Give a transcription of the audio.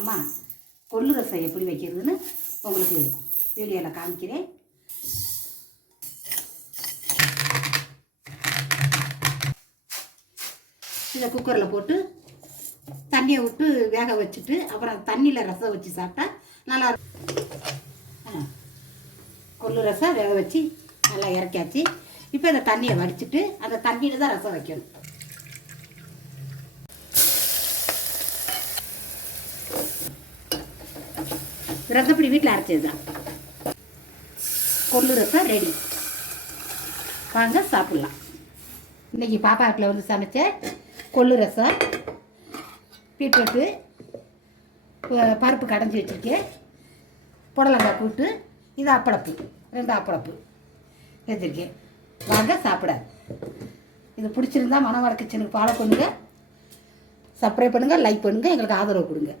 அம்மா கொள்ளு ரசம் எப்படி வைக்கிறதுன்னு உங்களுக்கு வீடியோவில் காமிக்கிறேன். இதை குக்கரில் போட்டு தண்ணியை விட்டு வேக வச்சுட்டு அப்புறம் தண்ணியில் ரசம் வச்சு சாப்பிட்டா நல்லா இருக்கும். கொள்ளு ரசம் வேக வச்சு நல்லா இறக்காச்சு. இப்போ இந்த தண்ணியை வடிச்சிட்டு அந்த தண்ணியில் தான் ரசம் வைக்கணும். ரசப்படி வீட்டில் அரைச்சது தான். கொள்ளு ரசம் ரெடி. வாங்க சாப்பிட்லாம். இன்றைக்கி பாப்பா வீட்டில் வந்து சமைச்ச கொள்ளு ரசம், பீட்ரூட்டு, பருப்பு கடைஞ்சி வச்சுருக்கேன், புடலங்காய் கூட்டு, இது அப்பளப்பு, 2 அப்பளப்பு வச்சுருக்கேன். வாங்க சாப்பிட. இது பிடிச்சிருந்தா மனவள கிச்சனுக்கு ஃபாலோ பண்ணுங்கள், சப்ஸ்கிரைப் பண்ணுங்கள், லைக் பண்ணுங்கள், எங்களுக்கு ஆதரவு கொடுங்க.